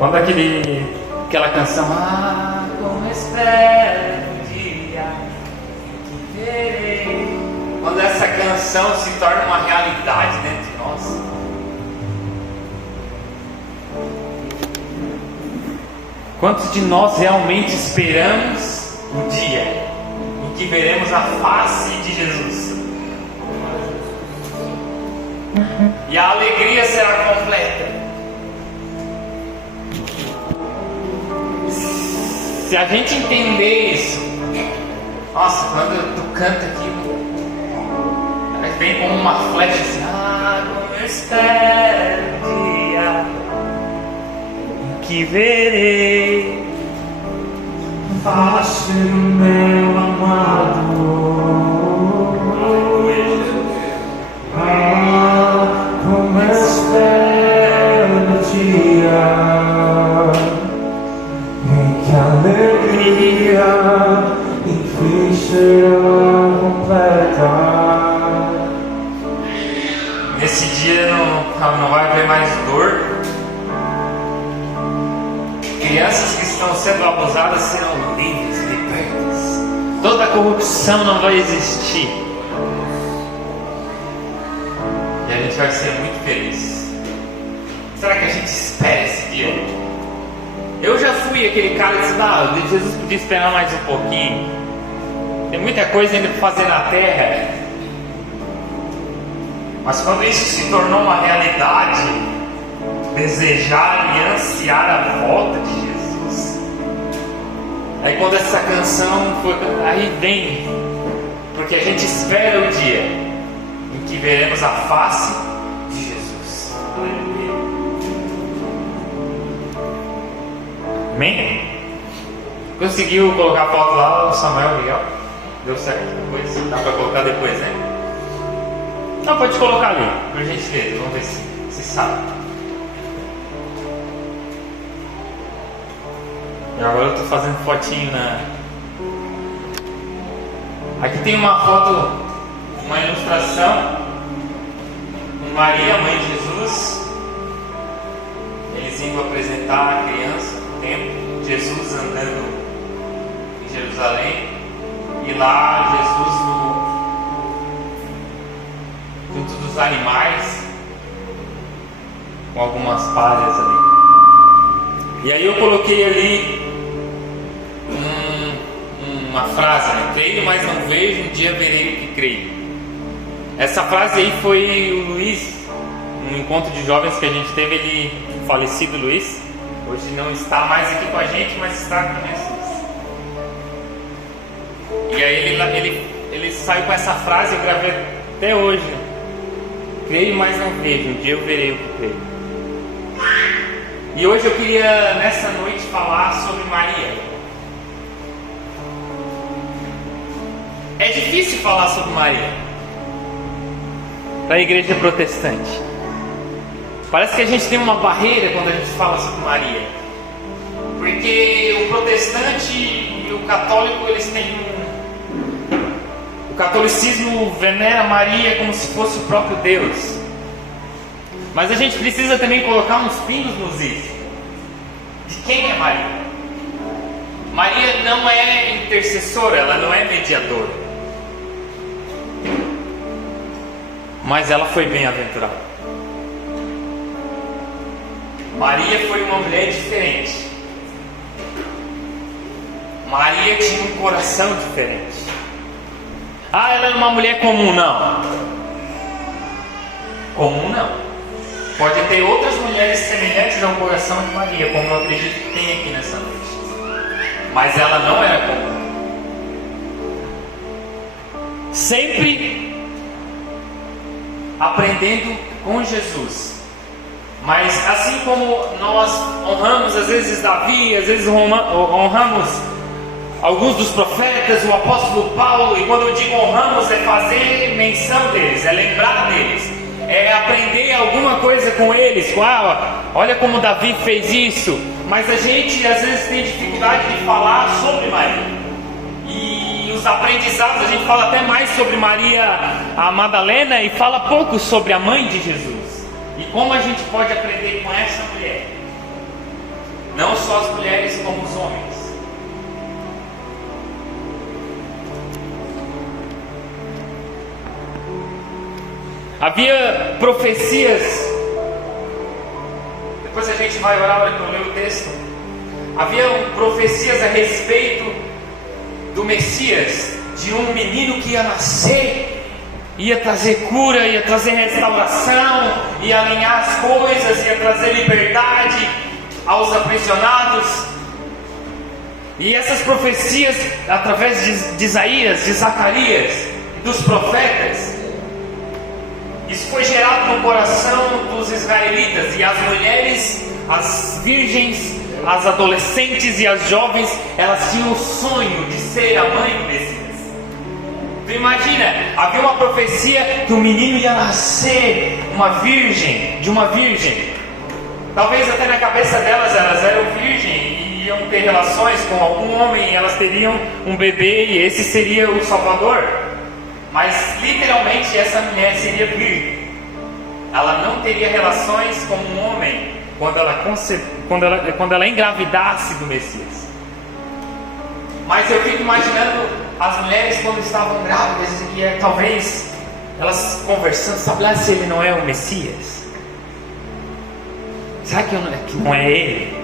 Quando aquela canção, como espero um dia que verei, quando essa canção se torna uma realidade dentro de nós, quantos de nós realmente esperamos o dia em que veremos a face de Jesus? E a alegria será completa. Se a gente entender isso, nossa, quando tu canta aqui, vem como uma flecha assim, como eu espero o dia em que verei face do meu amado. Como eu espero o dia em que a alegria enfim será completa. Nesse dia não vai haver mais dor. Crianças que estão sendo abusadas serão livres, libertas. Toda corrupção não vai existir. E a gente vai ser muito feliz. Será que a gente espera esse dia? Eu já fui aquele cara que disse, Jesus podia esperar mais um pouquinho. Tem muita coisa ainda para fazer na terra. Mas quando isso se tornou uma realidade, desejar e ansiar a volta de Jesus, aí quando essa canção foi, aí vem, porque a gente espera o dia em que veremos a face de Jesus. Amém? Conseguiu colocar a foto lá, o Samuel, Miguel? Deu certo depois? Dá para colocar depois, né? Não, pode colocar ali, por gentileza, vamos ver se sabe. E agora eu estou fazendo fotinho Aqui tem uma foto, uma ilustração com Maria, mãe de Jesus. Eles indo apresentar a criança no templo, Jesus andando em Jerusalém, e lá Jesus junto dos animais, com algumas palhas ali. E aí eu coloquei ali uma frase, né? Creio, mas não vejo, um dia verei o que creio. Essa frase aí foi o Luiz, num encontro de jovens que a gente teve, ele, falecido Luiz, hoje não está mais aqui com a gente, mas está com Jesus. E aí ele saiu com essa frase, eu gravei até hoje, né? Creio, mas não vejo, um dia eu verei o que creio. E hoje eu queria, nessa noite, falar sobre Maria. É difícil falar sobre Maria para a igreja protestante. Parece que a gente tem uma barreira quando a gente fala sobre Maria, porque o protestante e o católico, eles têm o catolicismo venera Maria como se fosse o próprio Deus. Mas a gente precisa também colocar uns pingos nos is. De quem é Maria? Maria não é intercessora, ela não é mediadora, mas ela foi bem-aventurada. Maria foi uma mulher diferente. Maria tinha um coração diferente. Ela era uma mulher comum? Não. Comum não. Pode ter outras mulheres semelhantes ao coração de Maria, como eu acredito que tem aqui nessa noite. Mas ela não era comum. Sempre aprendendo com Jesus. Mas assim como nós honramos às vezes Davi, às vezes honramos alguns dos profetas, o apóstolo Paulo, e quando eu digo honramos é fazer menção deles, é lembrar deles, é aprender alguma coisa com eles. Olha como Davi fez isso. Mas a gente às vezes tem dificuldade de falar sobre Maria, e os aprendizados, a gente fala até mais sobre Maria a Madalena e fala pouco sobre a mãe de Jesus. E como a gente pode aprender com essa mulher? não só as mulheres como os homens. Havia profecias, depois a gente vai orar a hora que eu ler o texto. Haviam profecias a respeito do Messias, de um menino que ia nascer, ia trazer cura, ia trazer restauração, ia alinhar as coisas, ia trazer liberdade aos aprisionados. E essas profecias, através de Isaías, de Zacarias, dos profetas, isso foi gerado no coração dos israelitas. E as mulheres, as virgens, as adolescentes e as jovens, elas tinham o sonho de ser a mãe do Messias. Tu imagina, havia uma profecia que o menino ia nascer de uma virgem. Talvez até na cabeça delas, elas eram virgem e iam ter relações com algum homem, elas teriam um bebê e esse seria o Salvador. Mas literalmente essa mulher seria virgem. Ela não teria relações com um homem quando ela engravidasse do Messias. Mas eu fico imaginando as mulheres quando estavam grávidas e talvez elas conversando, sabe lá se ele não é o Messias? Será que não é ele?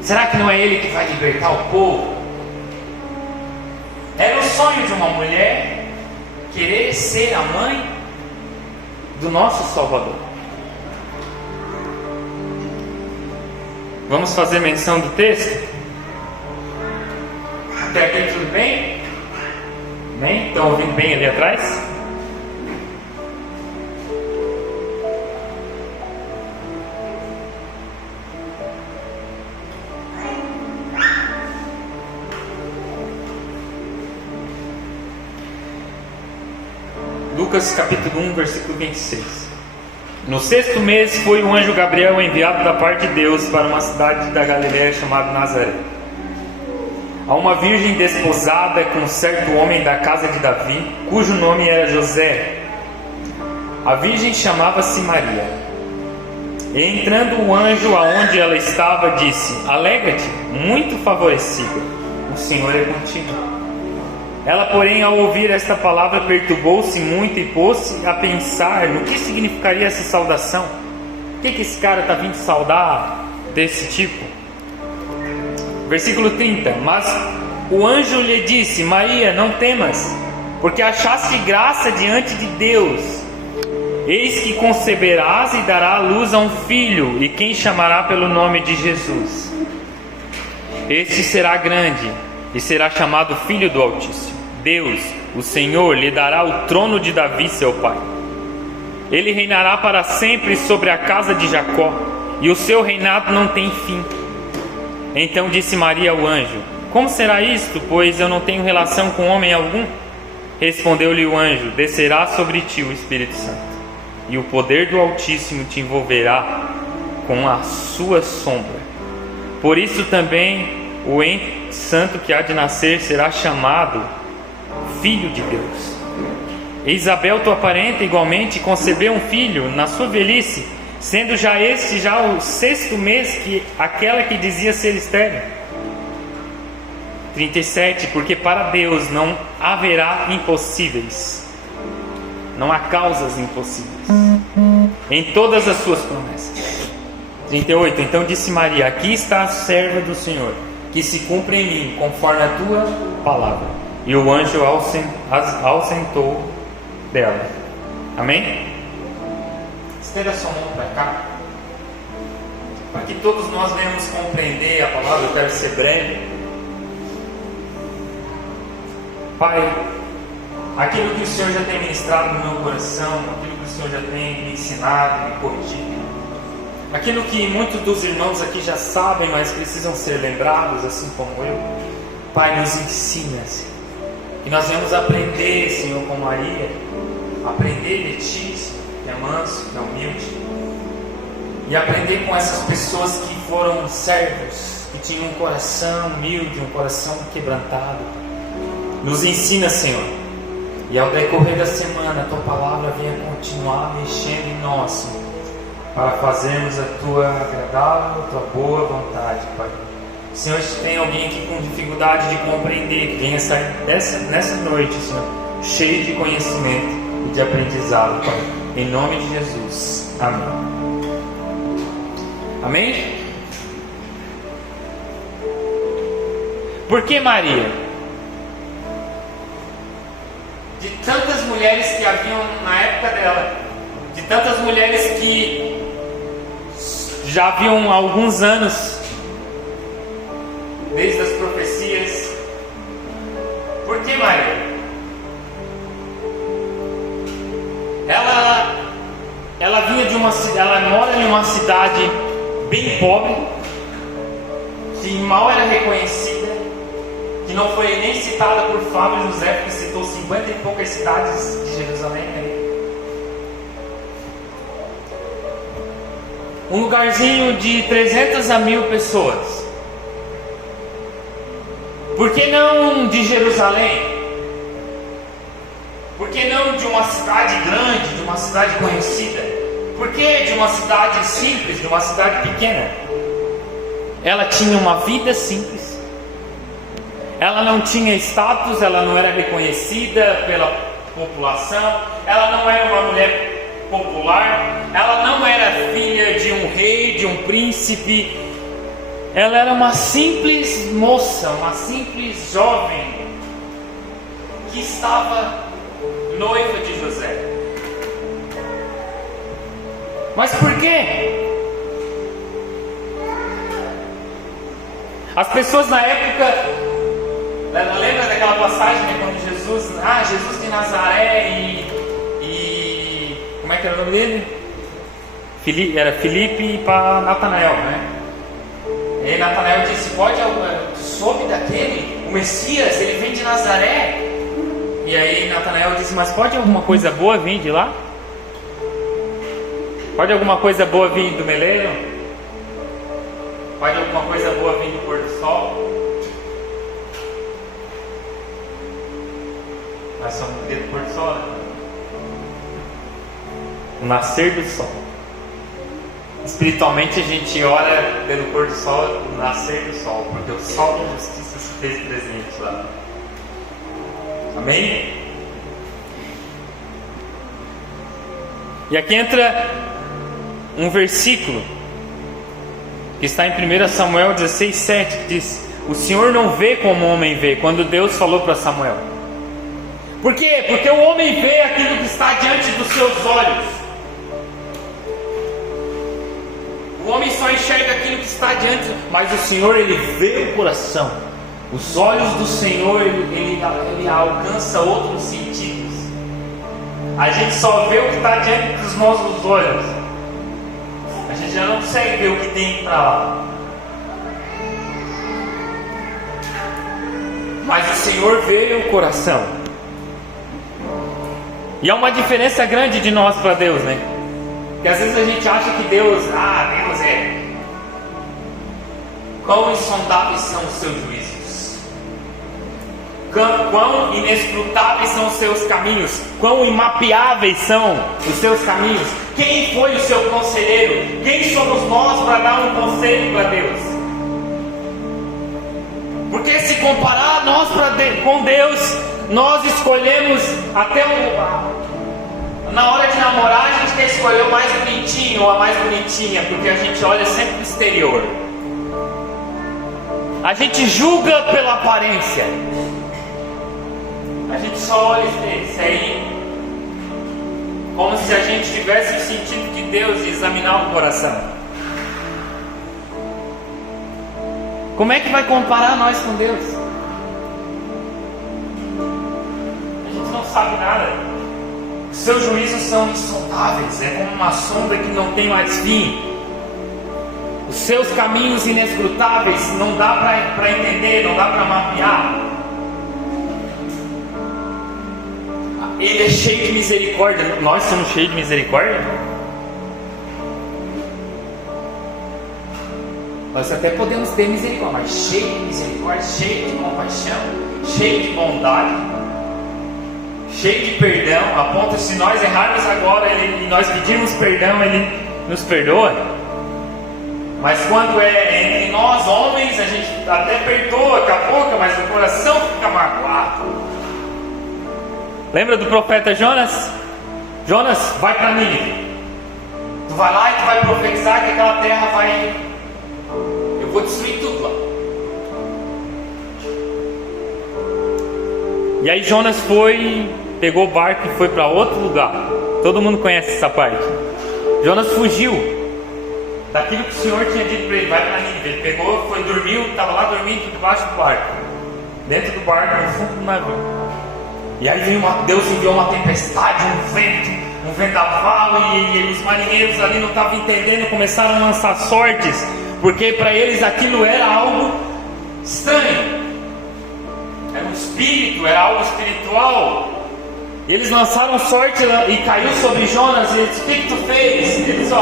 Será que não é ele que vai libertar o povo? Era o sonho de uma mulher querer ser a mãe do nosso Salvador. Vamos fazer menção do texto? Até aqui tudo bem? Bem? Estão ouvindo bem ali atrás? Lucas capítulo 1, versículo 26. No 6º mês foi o anjo Gabriel enviado da parte de Deus para uma cidade da Galiléia chamada Nazaré, a uma virgem desposada com um certo homem da casa de Davi, cujo nome era José. A virgem chamava-se Maria. E entrando o anjo aonde ela estava, disse: Alegra-te, muito favorecida, o Senhor é contigo. Ela, porém, ao ouvir esta palavra, perturbou-se muito e pôs-se a pensar no que significaria essa saudação. O que esse cara está vindo saudar desse tipo? Versículo 30. Mas o anjo lhe disse: Maria, não temas, porque achaste graça diante de Deus. Eis que conceberás e dará à luz a um filho, e quem chamará pelo nome de Jesus. Este será grande e será chamado Filho do Altíssimo. Deus, o Senhor, lhe dará o trono de Davi, seu pai. Ele reinará para sempre sobre a casa de Jacó, e o seu reinado não tem fim. Então disse Maria ao anjo: Como será isto, pois eu não tenho relação com homem algum? Respondeu-lhe o anjo: Descerá sobre ti o Espírito Santo, e o poder do Altíssimo te envolverá com a sua sombra. Por isso também o ente santo que há de nascer será chamado Filho de Deus. E Isabel, tua parenta, igualmente concebeu um filho na sua velhice, sendo já este o 6º mês que aquela que dizia ser estéril. 37. Porque para Deus não haverá impossíveis, não há causas impossíveis em todas as suas promessas. 38. Então disse Maria: Aqui está a serva do Senhor, que se cumpra em mim conforme a tua palavra. E o anjo ausentou dela. Amém? Estenda sua mão para cá, para que todos nós venhamos compreender a palavra. Eu quero ser breve. Pai, aquilo que o Senhor já tem ministrado no meu coração, aquilo que o Senhor já tem me ensinado, me corrigido, aquilo que muitos dos irmãos aqui já sabem, mas precisam ser lembrados, assim como eu. Pai, nos ensina, Senhor, que nós vamos aprender, Senhor, com Maria, aprender de Ti, Senhor, que é manso, que é humilde, e aprender com essas pessoas que foram servos, que tinham um coração humilde, um coração quebrantado. Nos ensina, Senhor, e ao decorrer da semana a Tua palavra venha continuar mexendo em nós, Senhor, para fazermos a tua agradável, a tua boa vontade, Pai. Senhor, se tem alguém aqui com dificuldade de compreender, que venha sair nessa noite, Senhor, cheio de conhecimento e de aprendizado, Pai. Em nome de Jesus. Amém. Amém? Por que Maria? De tantas mulheres que haviam na época dela, de tantas mulheres que já haviam há alguns anos, desde as profecias. Por que Maria? Ela vinha de ela mora em uma cidade bem pobre, que mal era reconhecida, que não foi nem citada por Flávio José, que citou 50 e poucas cidades de Jerusalém, né? Um lugarzinho de 300 a 1000 pessoas. Por que não de Jerusalém? Por que não de uma cidade grande, de uma cidade conhecida? Por que de uma cidade simples, de uma cidade pequena? Ela tinha uma vida simples. Ela não tinha status, ela não era reconhecida pela população, ela não era uma mulher popular, ela não era filha de um rei, de um príncipe. Ela era uma simples moça, uma simples jovem que estava noiva de José. Mas por quê? As pessoas na época, lembra daquela passagem, né, quando Jesus de Nazaré e como é que era o nome dele? Era Filipe para Natanael, né? E aí Natanael disse: tu soube daquele, o Messias, ele vem de Nazaré. E aí Natanael disse: mas pode alguma coisa boa vir de lá? Pode alguma coisa boa vir do meleiro? Pode alguma coisa boa vir do pôr do sol? Nós somos no dia do pôr do sol, né? O nascer do sol. Espiritualmente a gente ora pelo pôr do sol, o nascer do sol, porque o sol da justiça se fez presente lá. Amém? E aqui entra um versículo que está em 1 Samuel 16:7, que diz: o Senhor não vê como o homem vê, quando Deus falou para Samuel. Por quê? Porque o homem vê aquilo que está diante dos seus olhos. O homem só enxerga aquilo que está diante, mas o Senhor, ele vê o coração. Os olhos do Senhor, ele alcança outros sentidos. A gente só vê o que está diante dos nossos olhos. A gente já não consegue ver o que tem para lá. Mas o Senhor vê o coração. E há uma diferença grande de nós para Deus, né? Porque às vezes a gente acha que Deus é. Quão insondáveis são os seus juízos, quão inescrutáveis são os seus caminhos, quão imapeáveis são os seus caminhos. Quem foi o seu conselheiro? Quem somos nós para dar um conselho para Deus? Porque se comparar nós com Deus, nós escolhemos até na hora de namorar, a gente quer escolher o mais bonitinho ou a mais bonitinha, porque a gente olha sempre o exterior. A gente julga pela aparência. A gente só olha isso aí, como se a gente tivesse o sentido de Deus e examinar o coração. Como é que vai comparar nós com Deus? A gente não sabe nada. Os seus juízos são insondáveis, é como uma sombra que não tem mais fim. Os seus caminhos inescrutáveis não dá para entender, não dá para mapear. Ele é cheio de misericórdia. Nós somos cheios de misericórdia? Nós até podemos ter misericórdia, mas cheio de misericórdia, cheio de compaixão, cheio de bondade, cheio de perdão, a ponto de se nós errarmos agora e nós pedirmos perdão, Ele nos perdoa. Mas quando é entre nós homens, a gente até perdoa com a boca, mas o coração fica magoado. Lembra do profeta Jonas? Jonas, vai para Nínive. Tu vai lá e tu vai profetizar que aquela terra vai... Eu vou destruir tudo lá. E aí Jonas pegou o barco e foi para outro lugar. Todo mundo conhece essa parte. Jonas fugiu daquilo que o Senhor tinha dito para ele, vai para Nínive. Ele pegou, dormiu, estava lá dormindo debaixo do barco, dentro do barco, no fundo do navio. E aí Deus enviou uma tempestade, um vendaval, e os marinheiros ali não estavam entendendo, começaram a lançar sortes, porque para eles aquilo era algo estranho. Era um espírito, era algo espiritual. E eles lançaram sorte e caiu sobre Jonas. E ele disse: o que tu fez? Ele disse: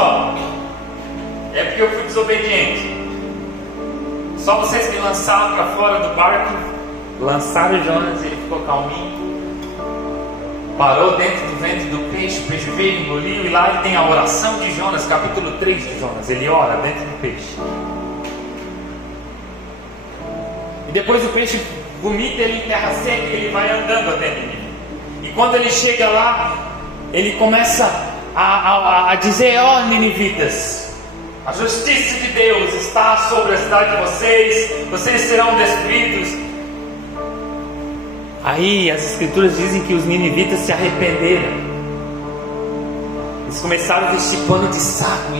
é porque eu fui desobediente. Só vocês me lançaram para fora do barco. Lançaram Jonas e ele ficou calminho. Parou dentro do ventre do peixe. O peixe veio, engoliu. E lá ele tem a oração de Jonas, capítulo 3 de Jonas. Ele ora dentro do peixe. E depois o peixe vomita ele em terra seca e ele vai andando até Nínive. E quando ele chega lá, ele começa a dizer: ninivitas, a justiça de Deus está sobre a cidade de vocês serão destruídos. Aí as escrituras dizem que os ninivitas se arrependeram. Eles começaram a vestir pano de saco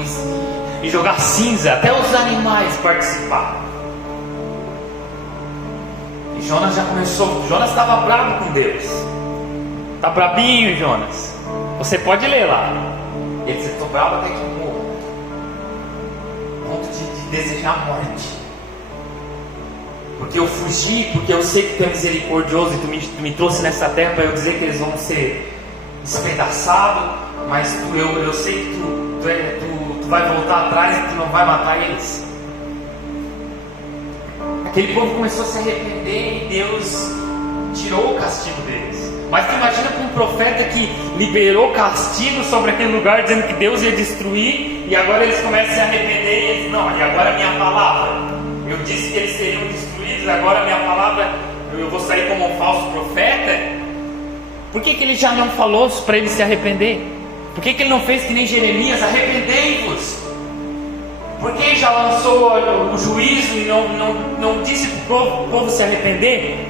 e jogar cinza, até os animais participaram. E Jonas já começou. Jonas estava bravo com Deus. Tá brabinho, Jonas. Você pode ler lá. Ele disse: estou bravo até que morro. Ponto de desejar a morte. Porque eu fugi, porque eu sei que tu é misericordioso e tu me trouxe nessa terra para eu dizer que eles vão ser despedaçados. Mas eu sei que tu vai voltar atrás e tu não vai matar eles. Aquele povo começou a se arrepender e Deus tirou o castigo deles. Mas tu imagina com um profeta que liberou castigo sobre aquele lugar, dizendo que Deus ia destruir, e agora eles começam a se arrepender e eles: não, e agora a minha palavra, eu disse que eles seriam destruídos, agora a minha palavra, eu vou sair como um falso profeta. Por que ele já não falou para eles se arrepender? Por que ele não fez que nem Jeremias: arrependei-vos? Por que já lançou o juízo e não disse para o povo se arrepender?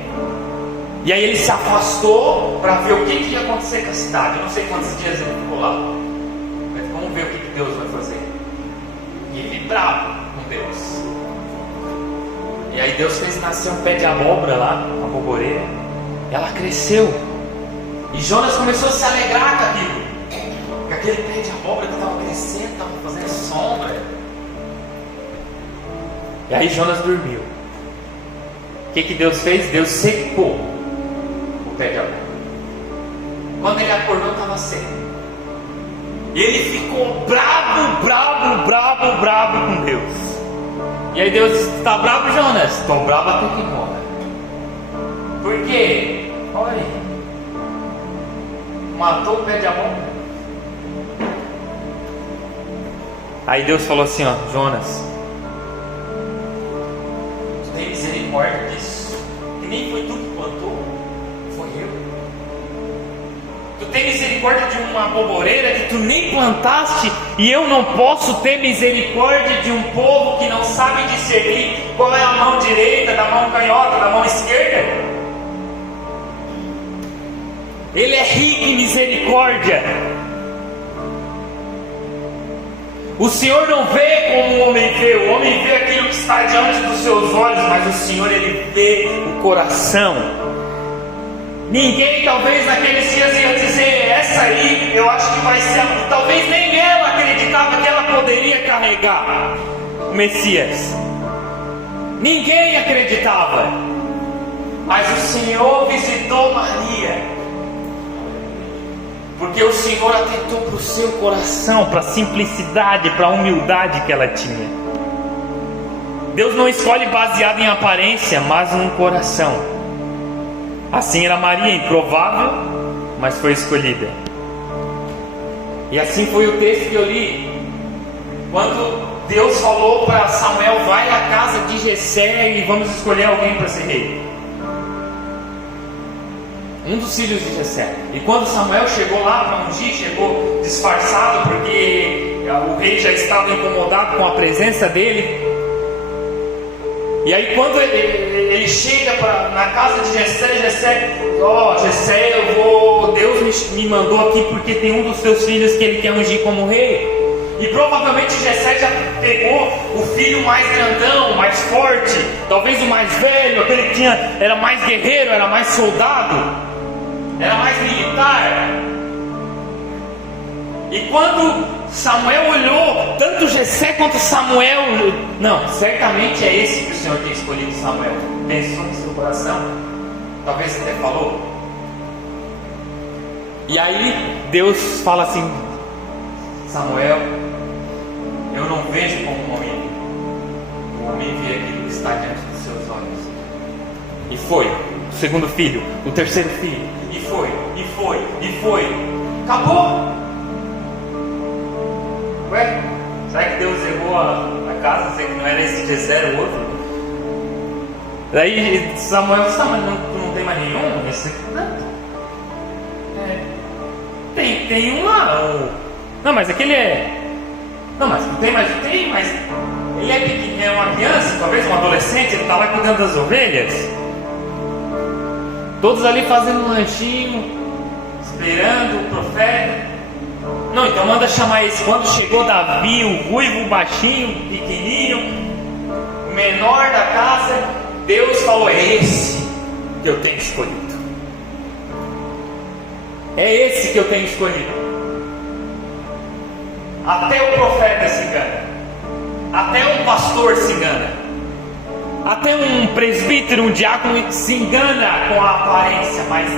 E aí ele se afastou para ver o que ia acontecer com a cidade. Eu não sei quantos dias ele ficou lá, mas vamos ver o que Deus vai fazer. E ele bravo com Deus. E aí Deus fez nascer um pé de abóbora lá, uma aboboreira. E ela cresceu. E Jonas começou a se alegrar com aquilo. Com aquele pé de abóbora que estava crescendo, estava fazendo sombra. E aí Jonas dormiu. O que Deus fez? Deus secou o pé de abóbora. Quando ele acordou, estava seco. E ele ficou bravo com Deus. E aí Deus disse: está bravo, Jonas? Estou bravo até que morra. Por quê? Olha aí. Matou o pé de abóbora. Aí Deus falou assim: Jonas, tu tem misericórdia disso? Que nem foi tu que plantou, foi eu. Tu tem misericórdia de uma aboboreira que tu nem plantaste, e eu não posso ter misericórdia de um povo que não sabe discernir qual é a mão direita, da mão canhota, da mão esquerda. Ele é rico em misericórdia. O Senhor não vê como o homem vê. O homem vê aquilo que está diante dos seus olhos, mas o Senhor, Ele vê o coração. Ninguém talvez naqueles dias ia dizer: essa aí eu acho que vai ser. Talvez nem ela acreditava que ela poderia carregar o Messias. Ninguém acreditava. Mas o Senhor visitou Maria, porque o Senhor atentou para o seu coração, para a simplicidade, para a humildade que ela tinha. Deus não escolhe baseado em aparência, mas no coração. Assim era Maria, improvável, mas foi escolhida. E assim foi o texto que eu li. Quando Deus falou para Samuel: vai à casa de Jessé e vamos escolher alguém para ser rei. Um dos filhos de Jessé. E quando Samuel chegou lá para ungir, chegou disfarçado, porque o rei já estava incomodado com a presença dele. E aí quando ele chega na casa de Jessé, Jessé, Deus me mandou aqui porque tem um dos seus filhos que ele quer ungir como rei. E provavelmente Jessé já pegou o filho mais grandão, mais forte, talvez o mais velho, aquele que era mais guerreiro, era mais soldado, era mais militar. E quando Samuel olhou, tanto Jessé quanto Samuel, não, certamente é esse que o Senhor tem escolhido, Samuel. Pensou no seu coração? Talvez até falou. E aí Deus fala assim: Samuel, eu não vejo como um homem. O homem vê aquilo que está diante dos seus olhos. E foi o segundo filho, o terceiro filho, e foi. Acabou. Ué, será que Deus errou a casa? Será que não era esse Jessé, era o outro? Daí Samuel disse: mas não tem mais nenhum? Esse aqui não. Tem um lá. Não, mas aquele é. Não, mas não tem mais. Tem, mas ele é pequeno, é uma criança, talvez um adolescente, ele está lá cuidando das ovelhas. Todos ali fazendo um lanchinho, esperando o profeta. Não, então manda chamar esse. Quando chegou Davi, o ruivo, o baixinho, o pequenininho, o menor da casa, Deus falou: é esse que eu tenho escolhido. É esse que eu tenho escolhido. Até o profeta se engana, até um pastor se engana, até um presbítero, um diácono se engana com a aparência, mas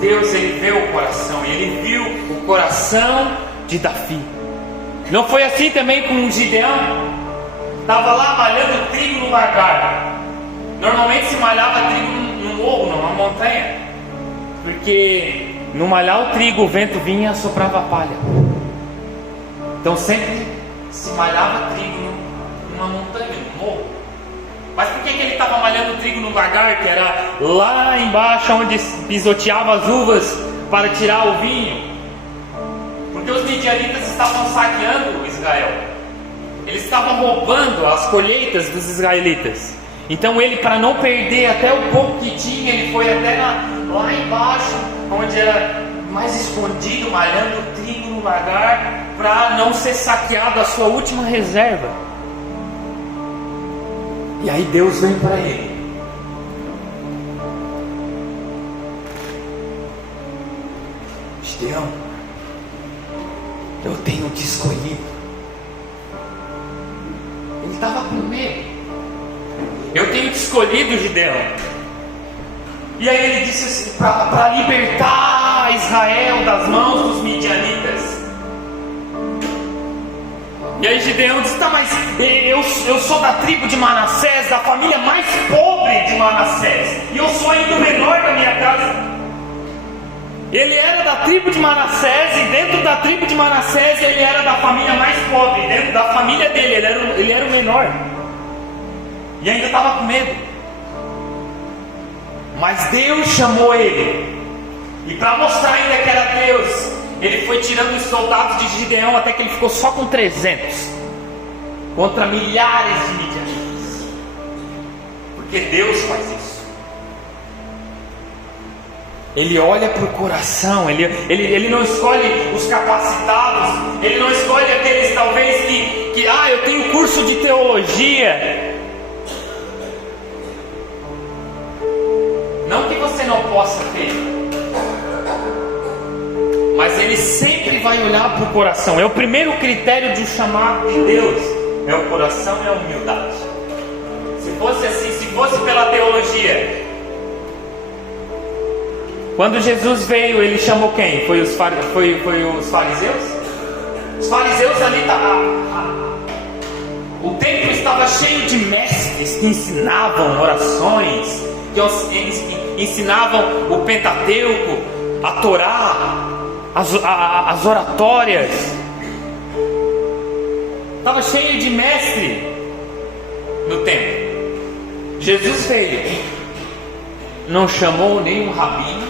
Deus, ele vê o coração, e ele viu o coração de Davi. Não foi assim também com o Gideão? Estava lá malhando trigo no lagar. Normalmente se malhava trigo no morro, numa montanha, porque no malhar o trigo, o vento vinha e assoprava a palha. Então sempre se malhava trigo numa montanha, no morro. Mas por que ele estava malhando trigo no lagar, que era lá embaixo onde pisoteava as uvas para tirar o vinho? Porque os midianitas estavam saqueando Israel. Eles estavam roubando as colheitas dos israelitas. Então ele, para não perder até o pouco que tinha, ele foi até lá embaixo, onde era mais escondido, malhando trigo no lagar, para não ser saqueado a sua última reserva. E aí Deus vem para ele: Gideão, eu tenho te escolhido. Ele estava com medo. Eu tenho te escolhido, Gideão. E aí ele disse assim: para libertar Israel das mãos dos midianitas. E aí Gideão disse: tá, mas eu sou da tribo de Manassés, da família mais pobre de Manassés, e eu sou ainda o menor da minha casa. Ele era da tribo de Manassés, e dentro da tribo de Manassés ele era da família mais pobre. Dentro da família dele ele era o menor. E ainda estava com medo. Mas Deus chamou ele. E para mostrar ainda que era Deus, ele foi tirando os soldados de Gideão até que ele ficou só com 300 contra milhares de midianitas. Porque Deus faz isso. Ele olha para o coração. Ele não escolhe os capacitados. Ele não escolhe aqueles talvez que eu tenho curso de teologia. Não que você não possa ter, mas ele sempre vai olhar para o coração. É o primeiro critério de chamar de Deus. É o coração e a humildade. Se fosse assim, se fosse pela teologia, quando Jesus veio, ele chamou quem? Foi os fariseus? Os fariseus ali o templo estava cheio de mestres que ensinavam orações, que ensinavam o Pentateuco, a Torá, as oratórias. estava cheio de mestre no templo. Jesus veio, não chamou nenhum rabino,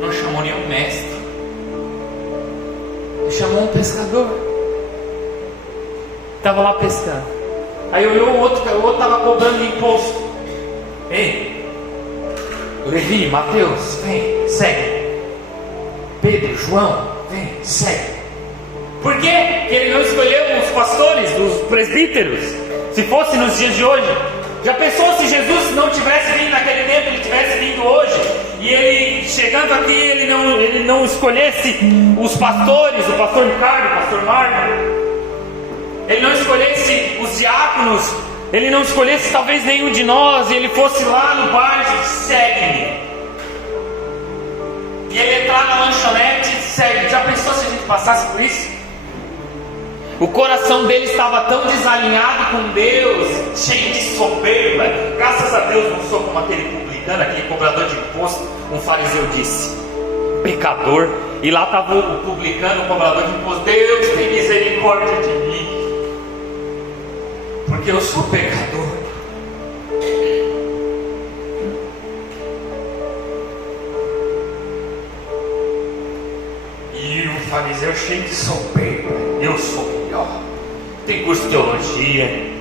não chamou nenhum mestre, chamou um pescador, estava lá pescando. Aí olhou o outro estava cobrando imposto. Ei, Levi, Mateus, vem, segue. Pedro, João, vem, segue. Por quê? Porque ele não escolheu os pastores, os presbíteros? Se fosse nos dias de hoje, já pensou se Jesus não tivesse vindo naquele tempo, ele tivesse vindo hoje, e ele chegando aqui, ele não escolhesse os pastores, o pastor Ricardo, o pastor Marco, ele não escolhesse os diáconos, ele não escolhesse talvez nenhum de nós, e ele fosse lá no bar e segue-me, e ele entrar na lanchonete e segue. Já pensou se a gente passasse por isso? O coração dele estava tão desalinhado com Deus, cheio de soberba. Graças a Deus não sou como aquele publicano, aquele cobrador de imposto. Um fariseu disse, pecador. E lá estava o publicano, o cobrador de imposto. Deus tem misericórdia de mim, porque eu sou pecador. E o fariseu cheio de soberba, eu sou melhor, tem curso de teologia,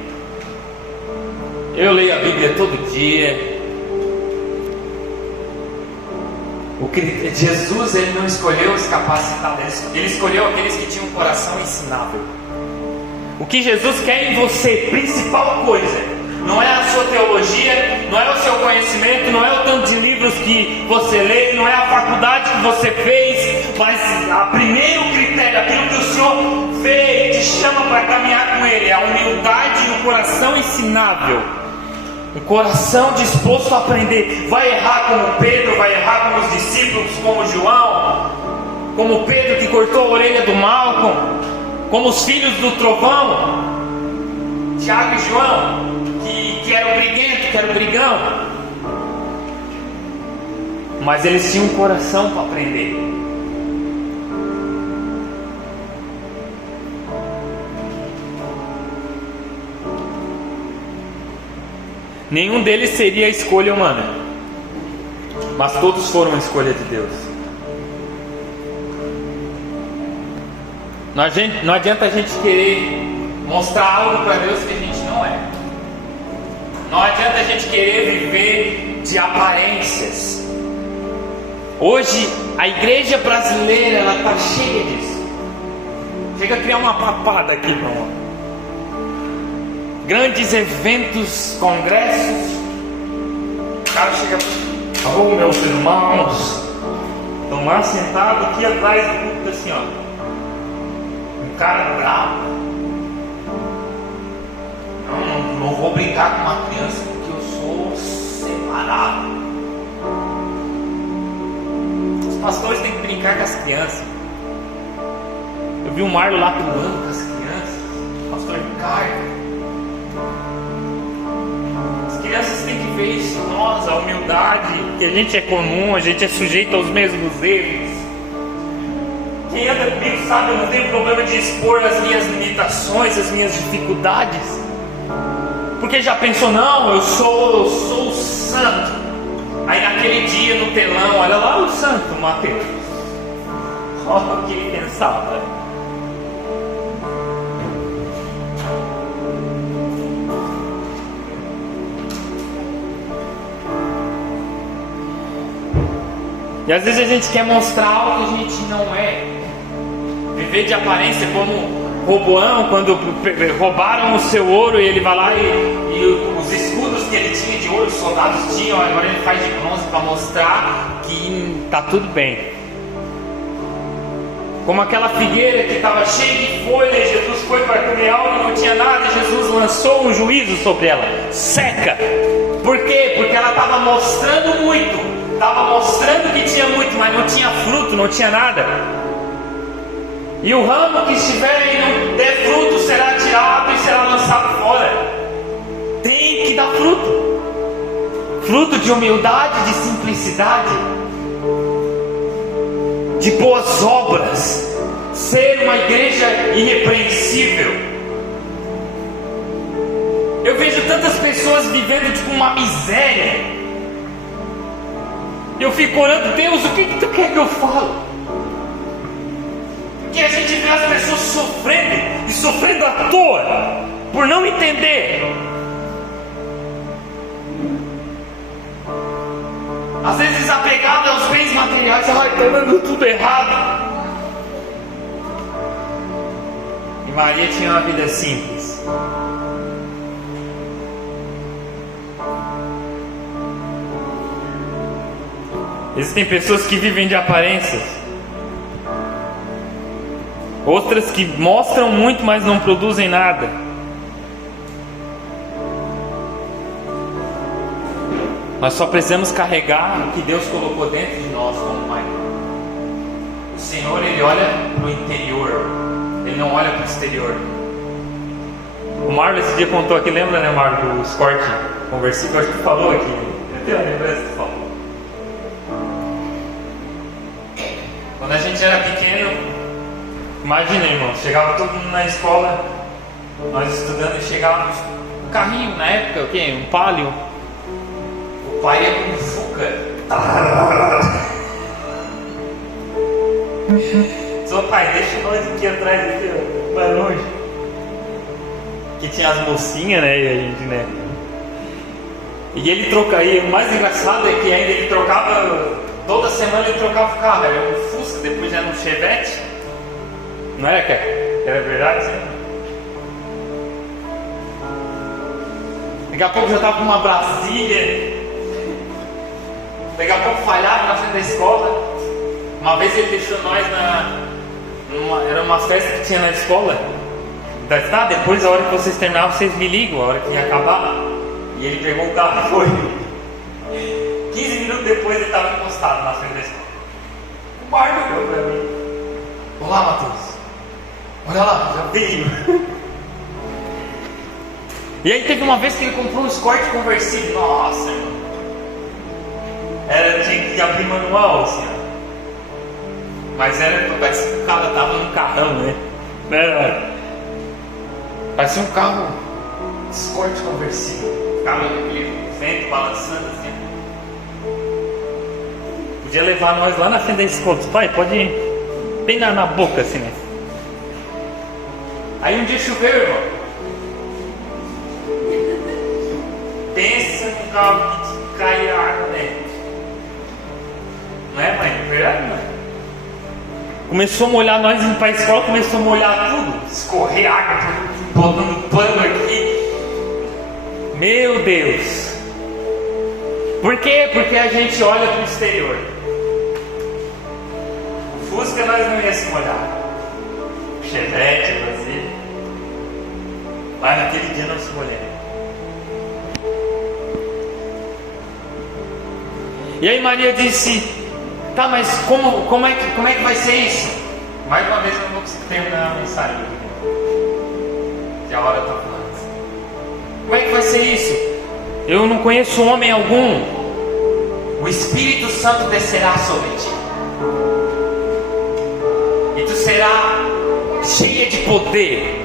eu leio a Bíblia todo dia. Jesus, ele não escolheu os capacitados, ele escolheu aqueles que tinham um coração ensinável. O que Jesus quer em você, principal coisa, não é a sua teologia, não é o seu conhecimento, não é o tanto de livros que você lê, não é a faculdade que você fez, mas o primeiro critério, aquilo que o Senhor vê e te chama para caminhar com Ele, é a humildade e o coração ensinável, um coração disposto a aprender. Vai errar como Pedro, vai errar como os discípulos, como João, como Pedro que cortou a orelha do Malcolm, como os filhos do trovão, Tiago e João, que era o briguento, que era o brigão, mas eles tinham um coração para aprender. Nenhum deles seria a escolha humana, mas todos foram a escolha de Deus. Não adianta a gente querer mostrar algo para Deus que a gente não é. Não adianta a gente querer viver de aparências. Hoje a igreja brasileira, ela está cheia disso. Chega a criar uma papada aqui, irmão. Grandes eventos, congressos, o cara chega, oh meus irmãos, estão lá sentado aqui atrás do púlpito assim, ó, um cara bravo. Não vou brincar com uma criança porque eu sou separado. Os pastores têm que brincar com as crianças. Eu vi o Marlon lá pulando com as crianças, o pastor Ricardo. As crianças têm que ver isso em nós, a humildade, que a gente é comum, a gente é sujeito aos mesmos erros. Quem anda comigo sabe, eu não tenho problema de expor as minhas limitações, as minhas dificuldades. Porque já pensou, não, eu sou o santo. Aí naquele dia no telão, olha lá o santo Mateus. Olha o que ele pensava. E às vezes a gente quer mostrar algo que a gente não é. Viver de aparência como Roboão, quando roubaram o seu ouro e ele vai lá e os escudos que ele tinha de ouro, os soldados tinham, agora ele faz de bronze para mostrar que está tudo bem. Como aquela figueira que estava cheia de folhas, Jesus foi para comer algo e não tinha nada, Jesus lançou um juízo sobre ela, seca. Por quê? Porque ela estava mostrando muito, estava mostrando que tinha muito, mas não tinha fruto, não tinha nada. E o ramo que estiver e não der fruto será tirado e será lançado fora. Tem que dar fruto. Fruto de humildade, de simplicidade, de boas obras. Ser uma igreja irrepreensível. Eu vejo tantas pessoas vivendo tipo uma miséria. Eu fico orando, Deus, o que tu quer que eu fale? Porque a gente vê as pessoas sofrendo, e sofrendo à toa, por não entender. Às vezes apegado aos bens materiais, ai, está dando tudo errado. E Maria tinha uma vida simples. Existem pessoas que vivem de aparências, outras que mostram muito, mas não produzem nada. Nós só precisamos carregar o que Deus colocou dentro de nós como mãe. O Senhor, Ele olha para o interior, Ele não olha para o exterior. O Marlon esse dia contou aqui, lembra, né, Marlon, do Scott, um versículo, acho que tu falou aqui. Eu tenho a lembrança que tu falou. Quando a gente era pequeno, imagina, irmão, chegava todo mundo na escola, nós estudando, e chegava um carrinho, na época, o quê? Um Palio. O pai ia com um Fuca. Só pai, deixa nós aqui atrás, aqui, ó, mais longe. Que tinha as mocinhas, né, e a gente, né. E ele troca aí, o mais engraçado é que ainda ele trocava, toda semana ele trocava o carro, era um Fusca, depois já era um Chevette. Não era, cara? Era verdade, sim? Daqui a pouco já estava com uma Brasília. Daqui a pouco falhava na frente da escola. Uma vez ele deixou nós era uma festa que tinha na escola. Tá, depois, a hora que vocês terminavam, vocês me ligam, a hora que ia acabar. E ele pegou o carro e foi. 15 minutos depois ele estava encostado na frente da escola. O Marco olhou para mim. Olá, Matheus. Olha lá, já veio. E aí teve uma vez que ele comprou um Escort conversível. Nossa, irmão. Tinha que abrir manual, assim, ó. Mas parece que o cara tava num carrão, né? Parecia um carro Escort conversível. Ficava aquele vento balançando assim. Podia levar nós lá na frente da escola. Pai, pode ir bem na boca, assim, né? Aí um dia choveu, irmão. Pensa num carro que cai água, né? Não é, mãe? É verdade, não é? Começou a molhar, nós indo para a escola, começou a molhar tudo. Escorrer água, botando pano aqui. Meu Deus. Por quê? Porque a gente olha para o exterior. O Fusca nós não ia se molhar. O Chevette, Brasília. Mas naquele dia nós se molhamos. E aí Maria disse: tá, mas como é que vai ser isso? Mais uma vez eu não vou conseguir terminar a mensagem, que a hora está falando. Como é que vai ser isso? Eu não conheço homem algum. O Espírito Santo descerá sobre ti, e tu serás cheia de poder.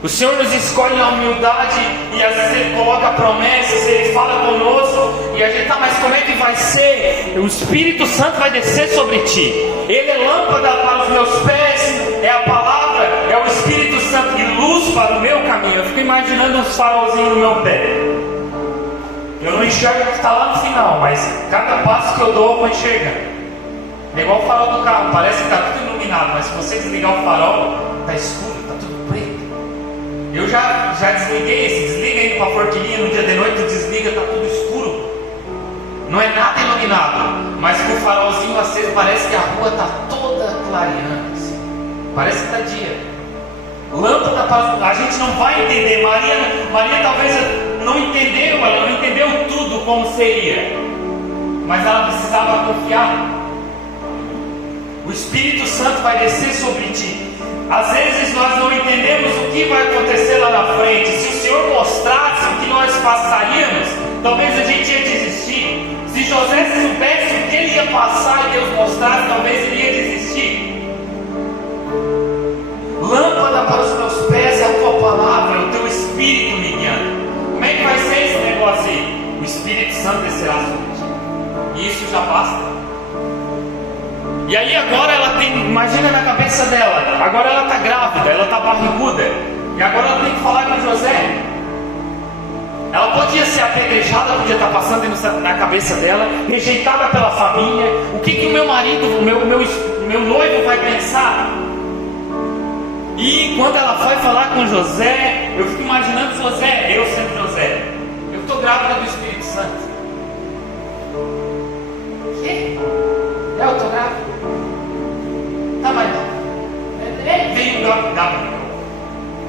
O Senhor nos escolhe na humildade, e às vezes Ele coloca promessas, Ele fala conosco, e a gente tá, mas como é que vai ser? O Espírito Santo vai descer sobre ti. Ele é lâmpada para os meus pés, é a palavra, é o Espírito Santo, e luz para o meu caminho. Eu fico imaginando uns farolzinhos no meu pé. Eu não enxergo o que está lá no final, mas cada passo que eu dou eu vou enxergando. É igual o farol do carro, parece que está tudo iluminado, mas se você desligar o farol, está escuro, está tudo preto. Eu já desliguei esse, desliga aí para a forquilinha no dia de noite, desliga, está tudo escuro. Não é nada iluminado, mas com o farolzinho aceso parece que a rua está toda clareando, assim. Parece que está dia. Lâmpada para... A gente não vai entender. Maria talvez não entendeu, ela não entendeu tudo como seria, mas ela precisava confiar. O Espírito Santo vai descer sobre ti. Às vezes nós não entendemos o que vai acontecer lá na frente. Se o Senhor mostrasse o que nós passaríamos, talvez a gente ia desistir. Se José soubesse o que ele ia passar e Deus mostrasse, talvez ele ia desistir. Lâmpada para os meus pés é a tua palavra, é o teu Espírito. isso já basta. E aí agora ela tem, imagina na cabeça dela, agora ela está grávida, ela está barriguda, e agora ela tem que falar com José. Ela podia ser apedrejada, podia estar passando na cabeça dela, rejeitada pela família. O que o meu marido, o meu noivo vai pensar? E quando ela vai falar com José, eu fico imaginando José, eu sendo José. Eu estou grávida do Espírito Santo. O quê? Eu estou grávida? Tá, mas veio Gabriel.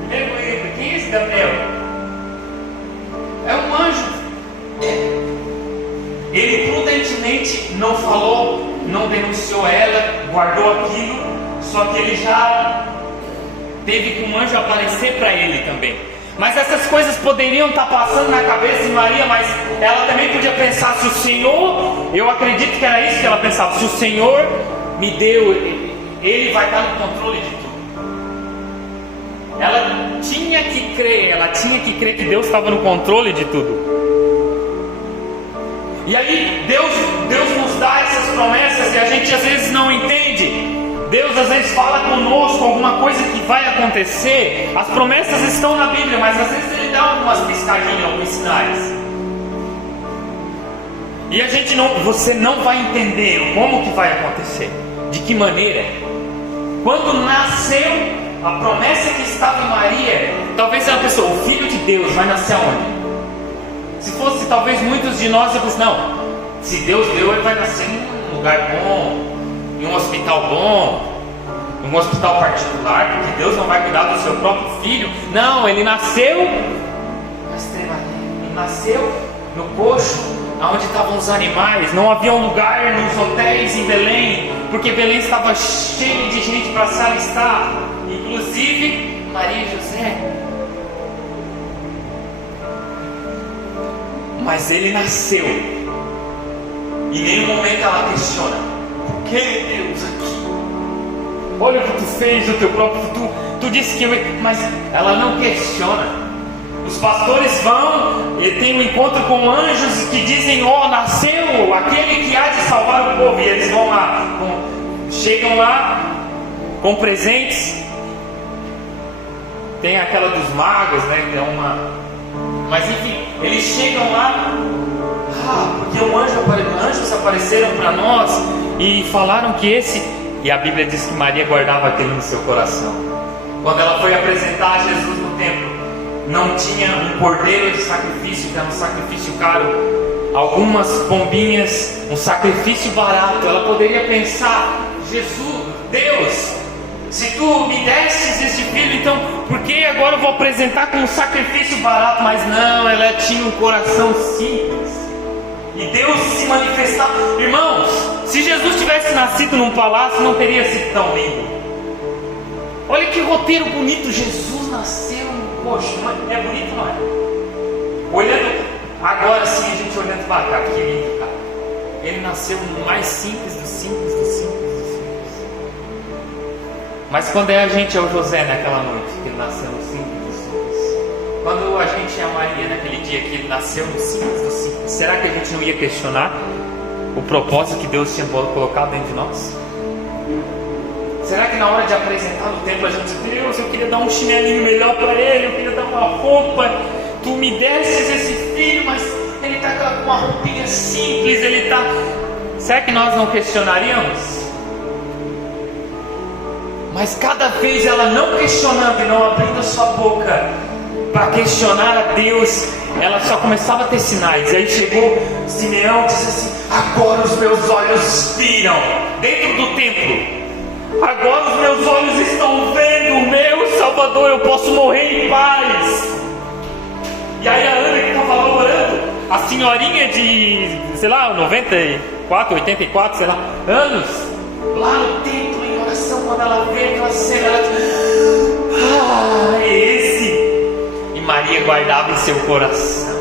Primeiro, quem é esse Gabriel? É um anjo. Ele prudentemente não falou, não denunciou ela, guardou aquilo, só que ele já teve que um anjo aparecer para ele também. Mas essas coisas poderiam estar passando na cabeça de Maria, mas ela também podia pensar: se o Senhor, eu acredito que era isso que ela pensava, se o Senhor me deu, Ele vai estar no controle de tudo. Ela tinha que crer que Deus estava no controle de tudo. E aí Deus nos dá essas promessas e a gente às vezes não entende. Deus às vezes fala conosco alguma coisa que vai acontecer. As promessas estão na Bíblia, mas às vezes Ele dá algumas piscadinhas, alguns sinais. E a gente você não vai entender como que vai acontecer, de que maneira. Quando nasceu a promessa que estava em Maria, talvez ela pensou: o Filho de Deus vai nascer aonde? Se fosse talvez muitos de nós, eu pensei: não, se Deus deu, Ele vai nascer em um lugar bom, em um hospital bom, em um hospital particular, porque Deus não vai cuidar do seu próprio filho. Não, Ele nasceu na extrema-terra, Ele nasceu no coxo, onde estavam os animais. Não havia um lugar nos hotéis em Belém, porque Belém estava cheio de gente para se alistar, inclusive Maria e José. Mas ele nasceu, e em nenhum momento ela questiona: por que Deus aqui? Olha o que tu fez do teu próprio futuro. Tu disse que mas ela não questiona. Os pastores vão e tem um encontro com anjos que dizem: nasceu aquele que há de salvar o povo. E eles vão lá, chegam lá com presentes. Tem aquela dos magos, né? Mas enfim, eles chegam lá, porque anjos apareceram para nós e falaram que e a Bíblia diz que Maria guardava aquilo no seu coração. Quando ela foi apresentar Jesus no templo, não tinha um cordeiro de sacrifício, que era um sacrifício caro, algumas pombinhas, um sacrifício barato. Ela poderia pensar: Jesus, Deus, se tu me destes este filho, então por que agora eu vou apresentar como um sacrifício barato? Mas não, ela tinha um coração simples, e Deus se manifestava. Irmãos, se Jesus tivesse nascido num palácio, não teria sido tão lindo. Olha que roteiro bonito. Jesus nasceu no coxo. É bonito, não é? Olhando agora sim, a gente olhando para cá, que lindo, cara. Ele nasceu no mais simples do simples do simples. Mas quando a gente é o José naquela noite, que ele nasceu no simples do simples. Quando a gente é a Maria naquele dia que ele nasceu no simples do simples, será que a gente não ia questionar o propósito que Deus tinha colocado dentro de nós? Será que na hora de apresentar no templo a gente diz: Deus, eu queria dar um chinelinho melhor para ele, eu queria dar uma roupa, tu me destes esse filho, mas ele está com uma roupinha simples, ele está... Será que nós não questionaríamos? Mas cada vez ela não questionando e não abrindo a sua boca para questionar a Deus, ela só começava a ter sinais. E aí chegou Simeão e disse assim: agora os meus olhos viram, dentro do templo. Agora os meus olhos estão vendo o meu Salvador, eu posso morrer em paz. E aí a Ana que estava lá orando, a senhorinha de, sei lá, 94, 84, sei lá, anos, lá no templo em oração, quando ela vê aquela cena, ela diz: é esse. E Maria guardava em seu coração.